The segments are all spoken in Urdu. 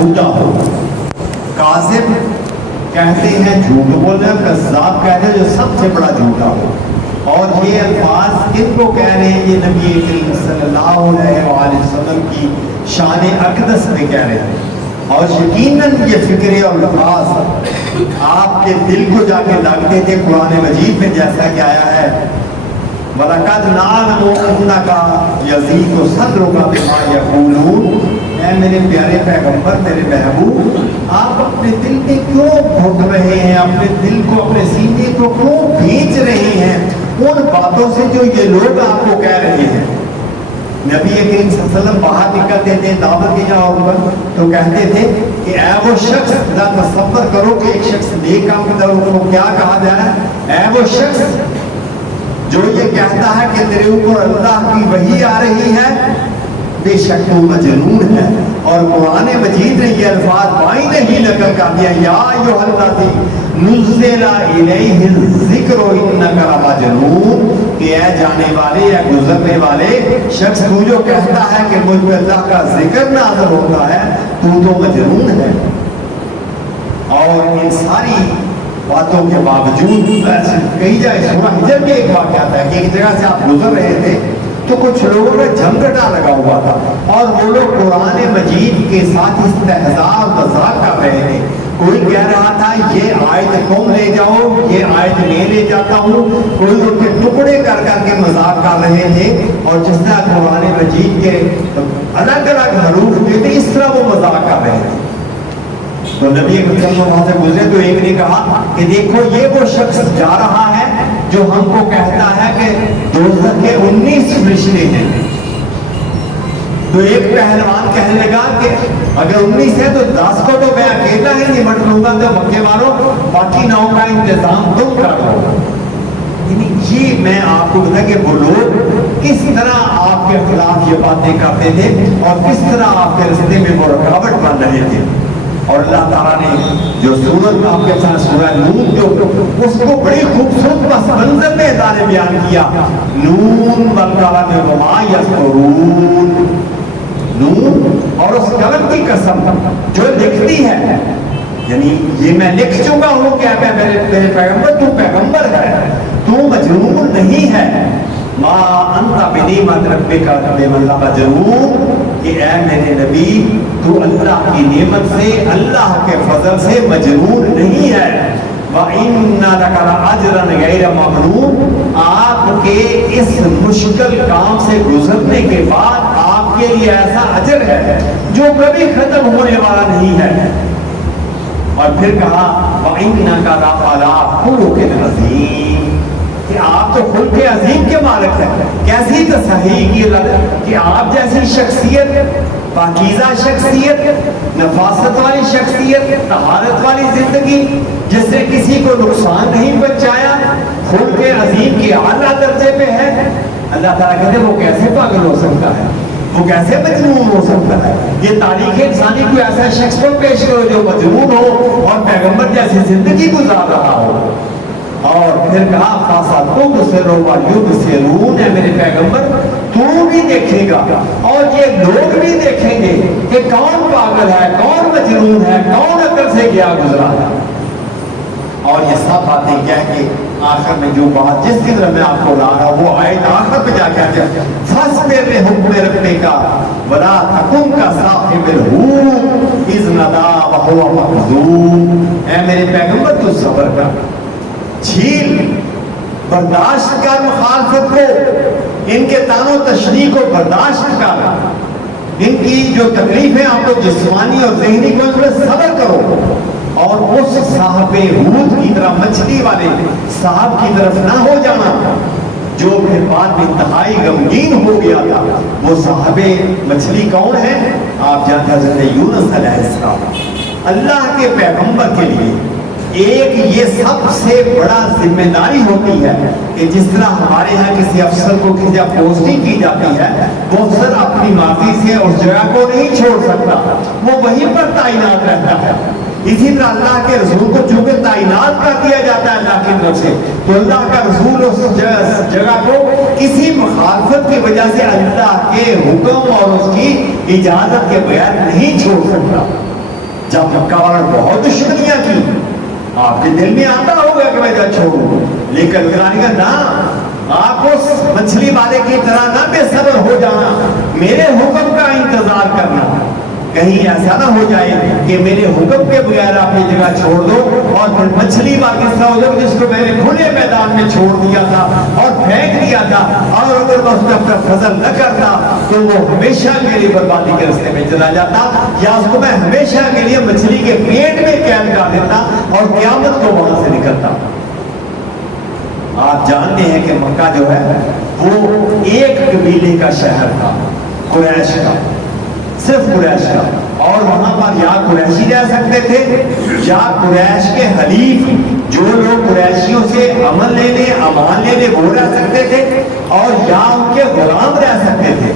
جھوٹا ہو. کاذب کہتے ہیں جھوٹ بولنا، کذاب کہتے ہیں جو سب سے بڑا جھوٹا ہو. اور یہ الفاظ کن کو کہہ رہے ہیں؟ یہ نبی کریم صلی اللہ علیہ وآلہ وسلم کی شان اقدس میں کہہ رہے ہیں. اور یقیناً یہ فکرے اور الفاظ آپ کے دل کو جا کے لگتے تھے. قرآن مجید میں جیسا کہ آیا ہے وَلَقَدْ نَعْلَمُ أَنَّكَ يَضِيقُ صَدْرُكَ بِمَا يَقُولُونَ. اے میرے پیارے پیغمبر، میرے محبوب، آپ اپنے دل میں کیوں گھٹ رہے ہیں؟ اپنے دل کو، اپنے سینے کو کیوں بھینچ رہے ہیں ان باتوں سے جو یہ لوگ آپ کو کہہ رہے ہیں؟ نبی کریم صلی اللہ علیہ وسلم باہر نکلتے تھے دعوت کے جہاں تو کہتے تھے کہ اے وہ شخص، ذرا تصور کرو کہ ایک شخص نیک کام کی طرف اس کو کیا کہا جا رہا ہے؟ اے وہ شخص جو یہ کہتا ہے کہ تیرے اوپر اللہ کی وحی آ رہی ہے، بے شک وہ مجنون ہے. اور قرآن مجید نے یہ الفاظ بائیں نہیں نقل کر دیا، یا ایھا الذی نزل الیہ الذکر انک لمجنون، کہ اے جانے والے یا گزرنے والے شخص، تو جو کہتا ہے کہ مجھ پہ اللہ کا ذکر نازل ہوتا ہے، تو مجنون ہے. اور ان ساری باتوں کے باوجود کئی جگہ سورہ حجر میں ایک واقعہ تھا کہ ایک جگہ سے آپ گزر رہے تھے تو کچھ لوگوں میں جھمگٹا لگا ہوا تھا اور وہ لوگ قرآن مجید کے ساتھ استہزاء اور مذاق کر رہے تھے. کوئی کہہ رہا تھا یہ آیت تم لے جاؤ، یہ آیت میں لے جاتا ہوں. کوئی ان کے ٹکڑے کر کر کے مذاق کر رہے تھے. اور جس طرح قرآن مجید کے الگ الگ حروف میں تھے، اس طرح وہ مذاق کر رہے تھے. تو نبی اکرم وہاں سے گزرے تو ایک نے کہا کہ دیکھو یہ وہ شخص جا رہا ہے جو ہم کو کہتا ہے کہ دوزخ کے 19 فرشتے ہیں. تو ایک پہلوان کہنے لگا کہ اگر 19 ہے تو 10 کو تو میں اکیلا ہی نمٹ لوں گا، تو مکے والوں باقی 9 کا انتظام تم کر لو. یہ میں آپ کو بتا کہ وہ لوگ کس طرح آپ کے خلاف یہ باتیں کرتے تھے اور کس طرح آپ کے رستے میں وہ رکاوٹ بن رہے تھے. اور اللہ تعالیٰ نے جو سورت آپ کے ساتھ سورہ نون جو اس کو بڑی خوبصورت پس منظر میں اللہ نے بیان کیا. نون والقلم وما یسطرون، نون اور اس قلم کی قسم جو لکھتی ہے، یعنی یہ میں لکھ چکا ہوں کہ میرے پیغمبر تو پیغمبر ہے، تو مجنون نہیں ہے. ما انت بنعمت ربک بمجنون، کہ اے میرے نبی تو اللہ کی نعمت سے، اللہ کے فضل سے مجنون نہیں ہے. وَإِنَّ لَكَ لَأَجْرًا غَيْرَ مَمْنُونٍ، آپ کے اس مشکل کام سے گزرنے کے بعد آپ کے لیے ایسا اجر ہے جو کبھی ختم ہونے والا نہیں ہے. اور پھر کہا وَإِنَّكَ لَعَلَىٰ خُلُقٍ عَظِيمٍ، کہ آپ تو خلق عظیم کے مالک ہیں. کیسی تصحیح کی کہ آپ جیسی شخصیت، پاکیزہ شخصیت، نفاست والی شخصیت، طہارت والی زندگی جس سے کسی کو نقصان نہیں پہنچایا، خلق عظیم کے اعلیٰ درجے پہ ہے. اللہ تعالیٰ کہتے ہیں وہ کیسے پاگل ہو سکتا ہے، وہ کیسے مجنون ہو سکتا ہے. یہ تاریخ انسانی کو ایسا شخص کو پیش کرو جو مجنون ہو اور پیغمبر جیسی زندگی گزار رہا ہو. اور پھر کہا خاصا تم ہے میرے پیغمبر، تو بھی دیکھے گا اور یہ لوگ بھی دیکھیں گے کہ کون پاگل ہے، کون مجنون ہے، کون عقل سے گیا گزرا ہے. اور یہ سب باتیں کہہ کے آخر میں جو بات جس کی طرح میں آپ کو لا رہا ہوں وہ آیت آخر پہ جا کے آتے ہیں فَاصْبِرْ لِحُکْمِ رَبِّكَ وَلَا تَكُنْ كَصَاحِبِ الْحُوتِ إِذْ نَادَىٰ وَهُوَ مَكْظُومٌ. اے میرے پیغمبر تو صبر کر، چھیل، برداشت کر مخالفت کو، ان کے طعن و تشنیع کو برداشت کر، ان کی جو تکلیفیں آپ کو جسمانی اور ذہنی کو ان پر صبر کرو. اور اس صاحب ہود کی طرح، مچھلی والے صاحب کی طرف نہ ہو جانا جو پھر بعد میں انتہائی غمگین ہو گیا تھا. وہ صاحب مچھلی کون ہے؟ آپ جانتے ہیں حضرت یونس علیہ السلام. اللہ کے پیغمبر کے لیے ایک یہ سب سے بڑا ذمہ داری ہوتی ہے کہ جس طرح ہمارے ہاں کسی افسر کو جب پوسٹنگ کی جاتی ہے وہ افسر اپنی مرضی سے اس جگہ کو نہیں چھوڑ سکتا، وہ وہیں پر تعینات رہتا ہے. اسی طرح اللہ کے رسول کو چونکہ تعینات کر دیا جاتا ہے اللہ کی طرف سے، تو اللہ کا رسول اس جگہ کو کسی مخالفت کی وجہ سے اللہ کے حکم اور اس کی اجازت کے بغیر نہیں چھوڑ سکتا. جب مکہ والوں نے بہت دشمنیاں کی، آپ کے دل میں آتا ہوگا کہ میں جب چھوڑوں، لیکن قرآن کا نا، آپ اس مچھلی والے کی طرح نہ بے صبر ہو جانا، میرے حکم کا انتظار کرنا، کہیں ایسا نہ ہو جائے کہ میرے حکم کے بغیر آپ یہ جگہ چھوڑ دو اور پھر مچھلی واقع ہو جائے جس کو میں نے کھلے میدان میں چھوڑ دیا تھا اور پھینک دیا تھا، اور اگر میں اس پہ اپنا فضل نہ کرتا تو وہ ہمیشہ کے لیے بربادی کے راستے میں چلا جاتا، یا اس کو میں ہمیشہ کے لیے مچھلی کے پیٹ میں قید کر دیتا اور قیامت کو وہاں سے نکلتا۔ آپ جانتے ہیں کہ مکہ جو ہے وہ ایک قبیلے کا شہر تھا، قریش کا، صرف قریش کا، اور وہاں پر یا قریشی رہ سکتے تھے یا قریش کے حلیف جو لوگ قریشیوں سے امن لینے امان لینے وہ رہ سکتے تھے، اور یا ان کے غلام رہ سکتے تھے۔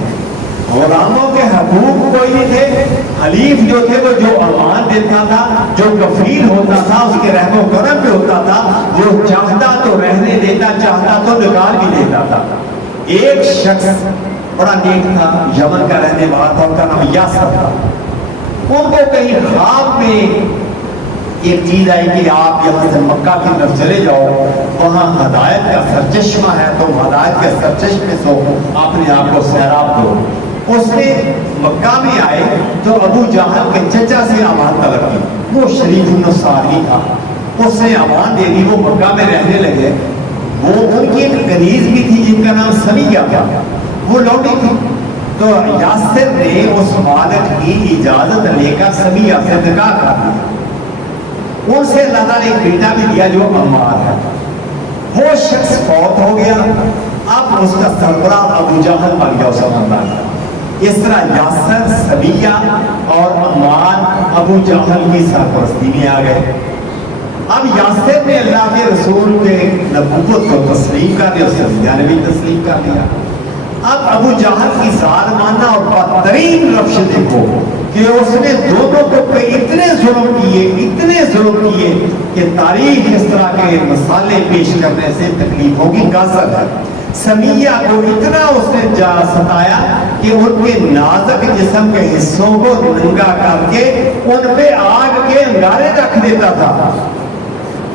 غلاموں کے حقوق کوئی نہیں تھے، حلیف جو تھے وہ جو امان دیتا تھا، جو کفیل ہوتا تھا، اس کے رحم و کرم پہ ہوتا تھا، وہ چاہتا تو رہنے دیتا، چاہتا تو نکال بھی دیتا تھا۔ ایک شخص بڑا نیک تھا، یمن کا رہنے والا تھا، ان کا نام یاسر تھا۔ ان کو کہیں خواب میں ایک چیز آئی کہ آپ یہاں سے مکہ کی طرف چلے جاؤ، وہاں ہدایت کا سرچشمہ ہے، تم ہدایت کے سرچشمے سے اپنے آپ کو سیراب دو۔ اس نے مکہ میں آئے تو ابو جہل کے چچا سے امان طلب کی، وہ شریف النصاری تھا، اس نے امان دے دی، وہ مکہ میں رہنے لگے۔ وہ ان کی ایک کنیز بھی تھی جن کا نام سمیہ تھا، وہ لوٹی تھی، تو یاسر نے اس مالک کی اجازت لے کر سمیہ سے نکاح کر دیا۔ ان سے اللہ تعالیٰ نے ایک بیٹا بھی دیا جو عمار ہے۔ وہ شخص فوت ہو گیا، اب اس کا سربراہ ابو جہل بن گیا، سمجھدار ہے۔ اس طرح یاسر، سمیہ اور عمار ابو جہل کی سرپرستی میں آ گئے۔ اب یاسر نے اللہ کے رسول کے نبوت کو تسلیم کر لیا، سمیہ نے بھی تسلیم کر لیا۔ اب ابو جہل کی ذات ماننا اور بدترین روش دیکھو کہ اس نے دونوں کو پہ اتنے ظلم کیے کہ تاریخ اس طرح کے مسالے پیش کرنے سے تکلیفوں کی کثرت ہے۔ سمیہ کو اتنا اس نے ستایا کہ ان کے نازک جسم کے حصوں کو ننگا کر کے ان پہ آگ کے انگارے رکھ دیتا تھا،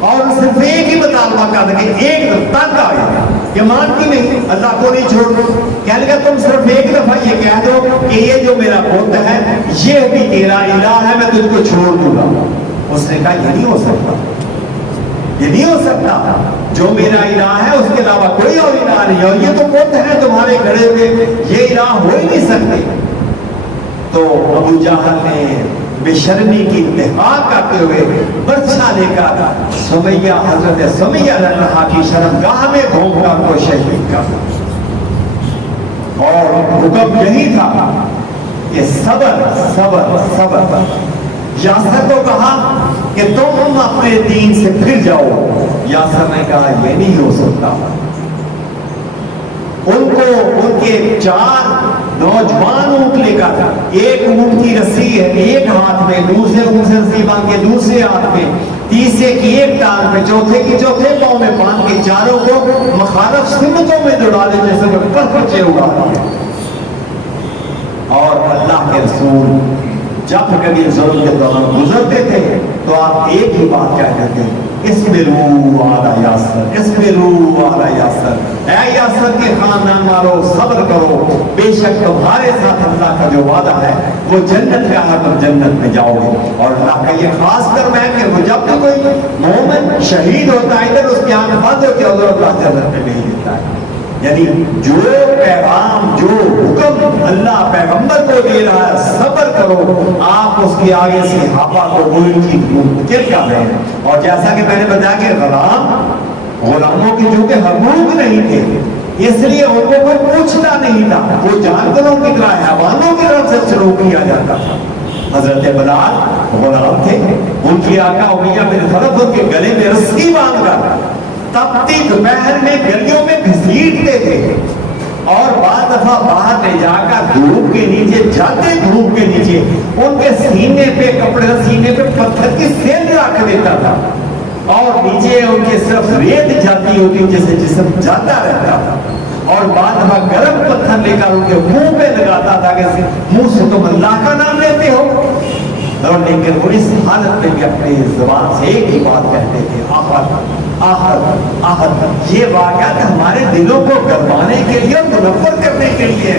اور صرف ایک ہی مطالبہ کر کے ایک تنگ آیا کہ مانتی نہیں، اللہ کو نہیں چھوڑ دو، کہنے لگا تم صرف ایک دفعہ یہ کہہ دو کہ یہ جو میرا بت ہے یہ بھی تیرا الہ ہے، میں تجھ کو چھوڑ دوں گا۔ اس نے کہا یہ نہیں ہو سکتا، یہ نہیں ہو سکتا، جو میرا الہ ہے اس کے علاوہ کوئی اور الہ نہیں ہے، اور یہ تو بت ہے تمہارے گھڑے ہوئے، یہ الہ ہو ہی نہیں سکتے۔ تو ابو جہل نے بے شرمی کی انتہا کرتے ہوئے برچھا لے کر سمیہ، حضرت سمیہ رضی کی شرمگاہ میں گھوم کر کو شہید کر، اور حکم یہی تھا کہ صبر صبر صبر۔ یاسر کو کہا کہ تم اپنے دین سے پھر جاؤ، یاسر نے کہا یہ نہیں ہو سکتا۔ ان کو ان کے 4 نوجوان اونٹ لے کر، ایک اونٹ کی رسی ہے ایک ہاتھ میں، دوسرے اونٹ سے رسی باندھ کے دوسرے ہاتھ میں، تیسرے کی ایک ٹانگ میں، چوتھے کی چوتھے پاؤں میں باندھ کے چاروں کو مخالف سمتوں میں دوڑا لے جیسے وہ پرچے اگا دیا۔ اور اللہ کے رسول جب کبھی ظلم کے دوران گزرتے تھے تو آپ ایک ہی بات کہتے تھے، اصبروا علی یاسر، اصبروا علی یاسر، اے یاسر کے خاندان والو صبر کرو، بے شک تمہارے ساتھ اللہ کا جو وعدہ ہے وہ جنت کا ہے، تم جنت میں جاؤ گے۔ اور اللہ کا یہ خاص کرم ہے کہ وہ جب بھی کوئی مومن شہید ہوتا ہے ادھر اس کی آنکھ بند ہوتی ہے، ادھر اللہ جنت میں بھیج دیتا ہے۔ یعنی جو پیغام، جو حکم اللہ پیغمبر کو دے رہا ہے صبر کرو، آپ اس کے آگے صحابہ کو بول کی منتقل کر رہے ہیں۔ اور جیسا کہ میں نے بتایا کہ غلاموں کے جو کہ حقوق نہیں تھے، اس لیے ان کو کوئی پوچھتا نہیں تھا، وہ جانوروں کی طرح حیوانوں کی طرف سے سلوک کیا جاتا تھا۔ حضرت بلال غلام تھے، ان کی آقا امیہ بن خلف ان کے گلے میں رسی باندھ کر تپتی دوپہر میں گلیوں میں گھسیٹتے تھے، اور بعض دفعہ باہر لے جا کر دھوپ کے نیچے جاتے، دھوپ کے نیچے ان کے سینے پہ کپڑے، سینے پہ پتھر کی سیل رکھ دیتا تھا، اور نیچے ان کے صرف ریت جاتی ہوتی جیسے جسم جاتا رہتا تھا، اور بعد دفعہ گرم پتھر لے کر ان کے منہ پہ لگاتا تھا کہ منہ سے تم اللہ کا نام لیتے ہو۔ اور لیکن وہ اس حالت میں بھی اپنی زبان سے ایک ہی بات کہتے تھے، احد احد احد۔ یہ واقعات ہمارے دلوں کو گرمانے کے لیے اور منور کرنے کے لیے،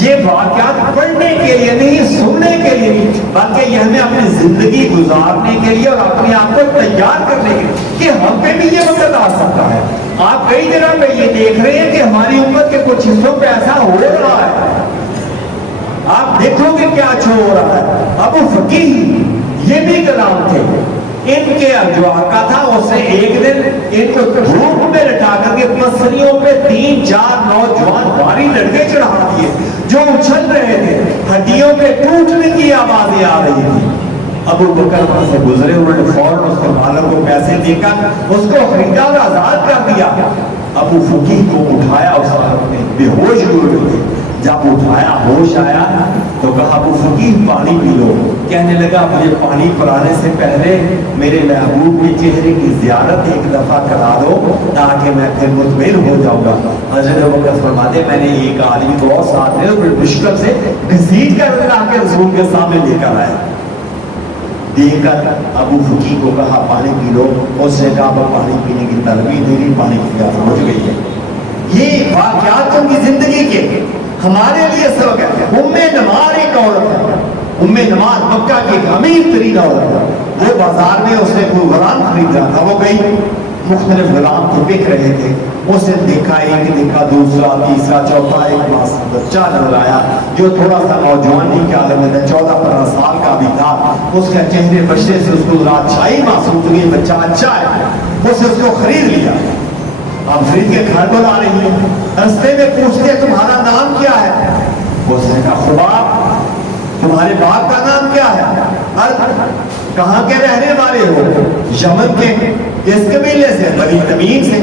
یہ واقعات پڑھنے کے لیے نہیں، سننے کے لیے نہیں، بلکہ یہ ہمیں اپنی زندگی گزارنے کے لیے اور اپنے آپ کو تیار کرنے کے لیے کہ ہم پہ بھی یہ وقت آ سکتا ہے۔ آپ کئی جگہ پہ یہ دیکھ رہے ہیں کہ ہماری امت کے کچھ حصوں پہ ایسا ہو رہا ہے، آپ دیکھو گے کیا اچھا ہو رہا ہے۔ ابو فقیہ یہ بھی کلام تھے، ان کے جو آقا تھا اس نے ایک دن ان کو دھوپ میں لٹا کر کے پسلیوں پہ 3-4 نوجوان بھاری لڑکے چڑھا دیے جو اچھل رہے تھے، ہڈیوں پہ ٹوٹنے کی آوازیں آ رہی تھی۔ ابو بکر وہاں سے گزرے، انہوں نے فوراً اس کے مالک کو پیسے دے کر اس کو خریدا اور آزاد کر دیا۔ ابو فقیہ کو اٹھایا، اس وقت میں بے ہوش ہوئے تھے، جب اٹھایا ہوش آیا تو کہا ابو فقیہ پانی پی لو۔ کہنے لگا مجھے پانی پلانے سے پہلے میرے محبوب کے چہرے کی زیارت ایک دفعہ کرا دو تاکہ میں پھر مطمئن ہو جاؤں گا۔ حضرت ابوبکر فرماتے میں نے ایک آدمی کو اور ساتھ لے بڑی مشکل سے گھسیٹ کر لا کے رسول کے سامنے لے کر آیا، دے کر ابو فقیہ کو کہا پانی پی لو۔ اس نے کہا پانی پینے کی ترغیب دے دی، پانی کی پیاس بجھ گئی ہے۔ یہ واقعات ان کی زندگی کے ہمارے لیے سبق ہے۔ ام نمار ایک عورت ہے، ام نمار مکہ کی ایک امیر ترین عورت ہے۔ وہ بازار میں اس نے کوئی غلام خرید رہا تھا، وہ گئی، مختلف غلام کو بک رہے تھے، اس نے دیکھا ایک، دیکھا دوسرا، تیسرا، چوتھا، ایک بچہ نظر آیا جو تھوڑا سا نوجوانی کے عالم میں 14-15 سال کا بھی تھا۔ اس کے چہرے بچے سے اس کو اچھائی محسوس ہوئی، بچہ اچھا ہے، اس نے اس کو خرید لیا۔ اب خرید کے گھر بلا رہی ہے، رستے میں پوچھتے تمہارا نام کیا ہے؟ اس نے کہا خباب۔ تمہارے باپ کا نام کیا ہے؟ کہاں کے رہنے والے ہو؟ یمن کے۔ کس قبیلے سے؟ بنی تمیم سے۔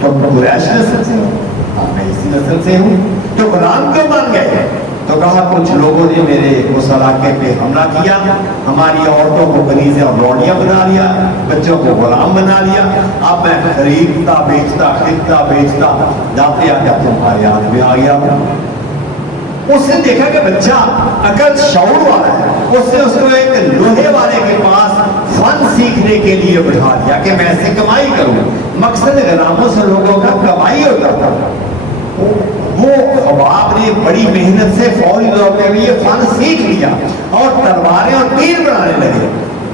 تم قریش نسل سے ہو؟ میں اسی نسل سے ہوں۔ تو غلام کیوں بن گئے؟ تو کہا کچھ لوگوں نے میرے اس علاقے پہ حملہ کیا، ہماری عورتوں کو کنیزیں اور لونڈیاں بنا لیا، بچوں کو غلام بنا لیا، اب میں خریدتا بیچتا جاتے آ جب تمہارے ہاتھ میں آ گیا۔ اس نے دیکھا کہ بچہ عقل شعور والا ہے، اس نے اس کو ایک لوہے والے کے پاس فن سیکھنے کے لیے بٹھا دیا کہ میں ایسے کمائی کروں۔ مقصد غلاموں سے لوگوں کا کمائی ہوتا تھا۔ وہ خباب نے بڑی محنت سے فوری طور پہ بھی یہ فن سیکھ لیا اور تلواریں اور تیر بنانے لگے۔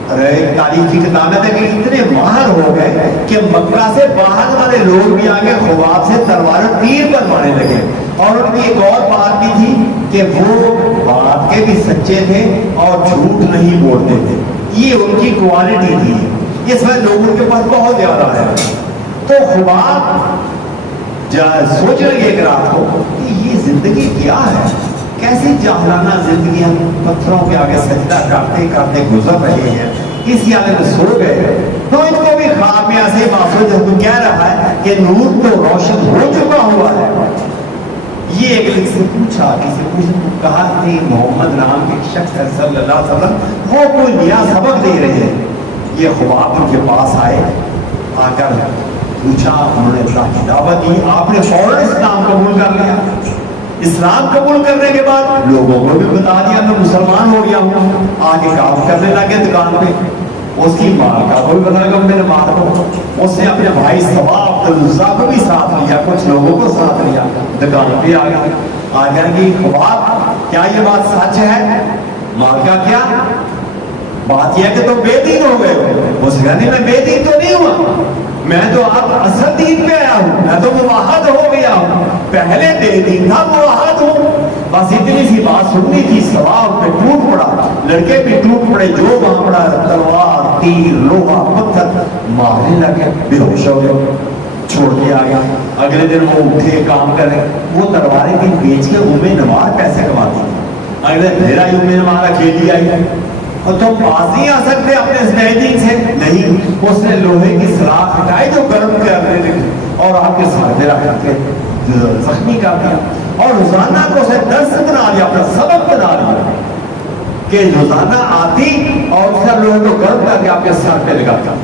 تاریخ کی کتابیں تھے کہ اتنے ماہر ہو گئے کہ مکہ سے باہر والے لوگ بھی آگے خباب سے تلوار اور تیر بنوانے لگے۔ اور ان کی ایک اور بات بھی تھی کہ وہ بات کے بھی سچے تھے اور جھوٹ نہیں بولتے تھے، یہ ان کی کوالٹی تھی۔ اس میں لوگوں کے پاس بہت زیادہ ہے۔ تو خباب سوچ رہی ہے ایک رات کو کہ یہ زندگی کیا ہے، کیسی جاہلانہ زندگی، ہم پتھروں کے آگے سجدہ کرتے کرتے گزر رہے ہیں، اسی آگے میں سو گئے۔ تو ان کو بھی خواب میں ایسے محسوس ہے، کہہ رہا ہے کہ نور تو روشن ہو چکا ہوا ہے۔ یہ ایک سے پوچھا، کسی کہا کہ محمد نام کے شخص ہے صلی اللہ علیہ وسلم، وہ کوئی نیا سبق دے رہے ہیں۔ یہ خواب ان کے پاس آئے، آ کر پوچھا، انہوں نے اللہ کی دعوت دی، آپ نے فوراً اسلام قبول کر لیا۔ اسلام قبول کرنے کے بعد لوگوں کو بھی بتا دیا میں مسلمان ہو گیا ہوں، آگے کام کرنے لگے دکان پہ۔ اس کی ماں کا کوئی بتا کہ میرے ماں کو، اس نے اپنے بھائی سبا عبدالعزیٰ کو بھی ساتھ لیا، کچھ لوگوں کو ساتھ لیا، دکان پہ آ گیا۔ آگر کی خواب کیا یہ بات سچ ہے؟ ماں کا کیا بات یہ ہے کہ تم بے دین ہو گئے ہو؟ اس کہنے میں بے دین تو نہیں ہوا، میں تو آپ اصل دین پہ آیا ہوں، میں تو موحد ہو گیا ہوں، پہلے بے دین تھا موحد ہوں۔ بس اتنی سی بات سننی تھی، سوال پہ ٹوٹ پڑا، لڑکے بھی ٹوٹ پڑے، جو وہاں پڑا تلوار تیر لوہا پتھر مارنے لگے، بے ہوش ہو گئے، چھوڑ کے آ گیا۔ اگلے دن وہ اٹھے کام کرے، وہ تلواریں بھی بیچ کے ام نمار پیسے کماتی تھی۔ اگلے میرا ام نمار اکیلی آئی، اور تم پاس نہیں آ سکتے اپنے اس نئے دین سے؟ نہیں، اس نے لوہے کی سلاخ ہٹائی جو گرم کرنے لگی اور آپ کے سر میں رکھ کے زخمی کر دیا، اور روزانہ کو اسے درس بنا لیا، اپنا سبق بنا لیا کہ روزانہ آتی اور اسے لوہے کو گرم کر کے آپ کے سر پہ لگاتا۔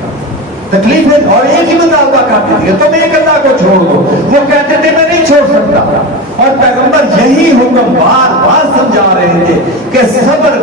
تکلیفیں اور ایک ہی مطالبہ کرتے تھے کہ تم ایک اللہ کو چھوڑ دو، وہ کہتے تھے میں نہیں چھوڑ سکتا، اور پیغمبر یہی حکم بار بار سمجھا رہے تھے کہ صبر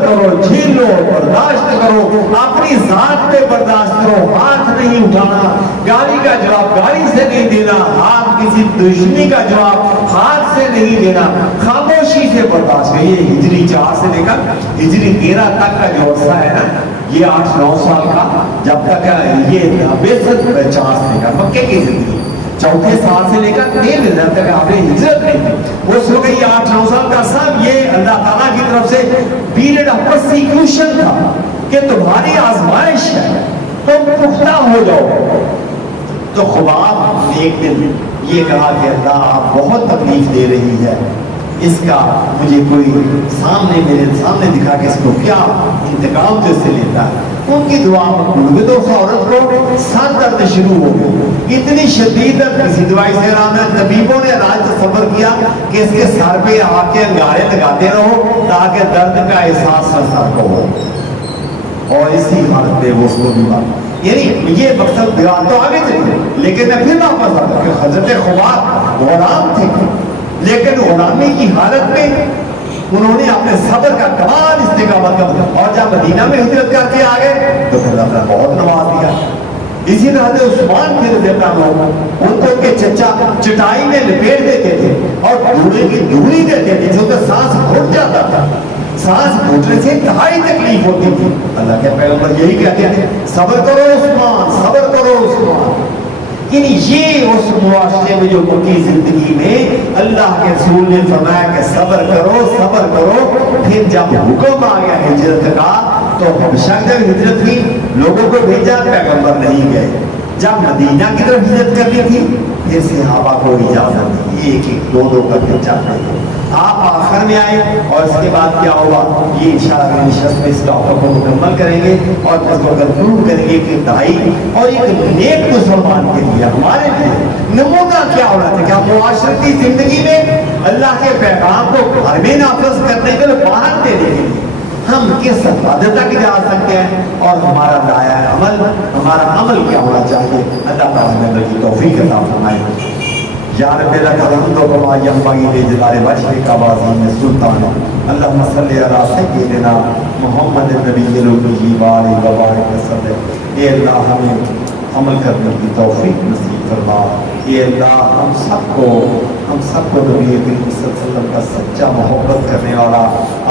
کرو، جھیلو، برداشت کرو، اپنی ذات پہ برداشت کرو، ہاتھ نہیں اٹھانا، گالی کا جواب گالی سے نہیں دینا، ہاتھ کسی دشمنی کا جواب ہاتھ سے نہیں دینا، خاموشی سے برداشت کرو۔ یہ ہجری 4 سے لے کر ہجری 13 تک کا جو عرصہ ہے نا، یہ 8-9 سال کا، جب تک یہ بعثت 4 سے لے کر مکے کی زندگی، چوتھے سال سے لے کر 13 سال تک آپ نے ہجرت نہیں، اس وقت یہ 8-9 سال کا سب یہ اللہ تعالیٰ کی طرف سے پیریڈ آف پرسیکیوشن تھا کہ تمہاری آزمائش ہے، تم پختہ ہو جاؤ۔ تو خباب نے ایک دن یہ کہا کہ اللہ آپ بہت تکلیف دے رہی ہے، اس کا مجھے کوئی میرے سامنے دکھا کہ اس کو کیا انتقام جو سے لیتا ہے۔ ان کی دعا مقبول ہوئی تو اس عورت کو سر درد شروع ہو گئی، اتنی شدید درد، کسی دوائی سے آرام ہے، طبیبوں نے علاج تصور کیا کہ اس کے سر پہ آ کے انگارے لگاتے رہو تاکہ درد کا احساس سر کو ہو، اور اسی حالت پہ وہ اس کو بیمار، یعنی یہ مقصد بیان تو آگے چلیے، لیکن میں پھر واپس آتا کہ حضرت خباب غلام تھے، لیکن غلامی کی حالت میں انہوں نے اپنے صبر کا کمال استقامت کا، اور جب مدینہ میں ہجرت کر کے آ گئے تو پھر اللہ نے بہت نواز دیا۔ اسی طرح سے عثمان کے رضی اللہ عنہ، ان کو کے چچا چٹائی میں لپیٹ دیتے تھے اور دھوڑے کی دھوڑی دیتے تھے، جو کہ سانس گھٹ جاتا تھا، سانس گھٹنے سے انتہائی تکلیف ہوتی تھی۔ اللہ کے پیغمبر یہی کہتے تھے صبر کرو عثمان، صبر کرو عثمان۔ یعنی یہ اس معاشرے میں جو مکی زندگی میں اللہ کے رسول نے فرمایا کہ صبر کرو، پھر جب حکم آ گیا ہجرت کا تو حبشہ جب ہجرت کی لوگوں کو بھیجا، پیغمبر نہیں گئے۔ جب مدینہ کی طرف ہجرت کرنی تھی پھر صحابہ کو اجازت دی، ایک دو کر کے چل رہے، آپ آخر میں آئے، اور اس کے بعد کیا ہوگا یہ انشاءاللہ اگلی نشست میں اس ٹاپک کو مکمل کریں گے اور اس کو کنکلوڈ کریں گے کہ دائی اور ایک نیک مسلمان کے لیے ہمارے لیے نمونہ کیا ہونا تھا، کیا معاشرتی زندگی میں اللہ کے پیغام کو گھر میں نافذ کرنے کے لیے باہر دینے کے لیے ہم کس حد تک جا سکتے ہیں، اور ہمارا دائرہ عمل، ہمارا عمل کیا ہونا چاہیے۔ اللہ تعالیٰ نے کی توفیق عطا فرمائے۔ یا رب لک الحمد کما ینبغی لجلال وجهک وعظیم سلطانک، اللہم صلی علی سیدنا محمد النبی الامی وآلہ وبارک وسلم۔ اے اللہ ہمیں عمل کرنے کی توفیق نصیب فرما۔ اے اللہ ہم سب کو نبی کریم صلی اللہ علیہ وسلم کا سچا محبت کرنے والا،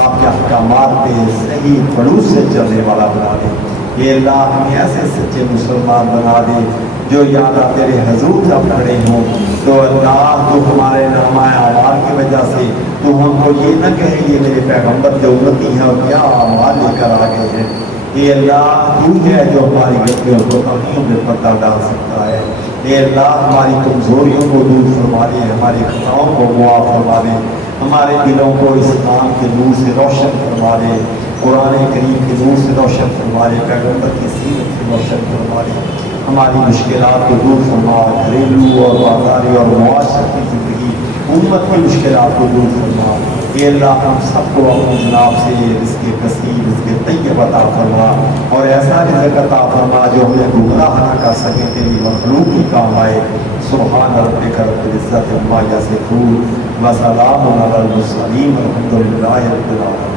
آپ کے احکامات پہ صحیح خلوص سے چلنے والا بنا دے۔ اے اللہ ہمیں ایسے سچے مسلمان بنا دے جو یاد تیرے حضور جب کھڑے ہوں تو اللہ تو ہمارے نامہ اعمال کی وجہ سے تو ہم کو یہ نہ کہے یہ میرے پیغمبر کے امتی ہیں اور کیا اعمال لے کر آ گئے ہیں۔ اے اللہ تو ہے جو ہماری غلطیوں کو کمیوں میں پردہ ڈال سکتا ہے۔ اے اللہ ہماری کمزوریوں کو دور فرما دے، ہماری خطاؤں کو معاف فرما دے، ہمارے دلوں کو اسلام کے نور سے روشن فرما دے، قرآن کریم کے نور سے روشن فرما دے، پیغمبر کی سیرت سے روشن فرما دے، ہماری مشکلات کو دور فرما، گھریلو اور بازاری اور معاشرتی زندگی امت کی مشکلات کو دور فرما۔ اے اللہ ہم سب کو اپنے جناب سے رزق کثیر، رزق طیب عطا فرما، اور ایسا رزق عطا فرما جو ہمیں گمراہ نہ کر سکے، تیری مخلوق ہی کام آئے۔ سبحان ربک رب العزت عما یصفون وسلام علی المرسلین والحمد للہ رب العالمین۔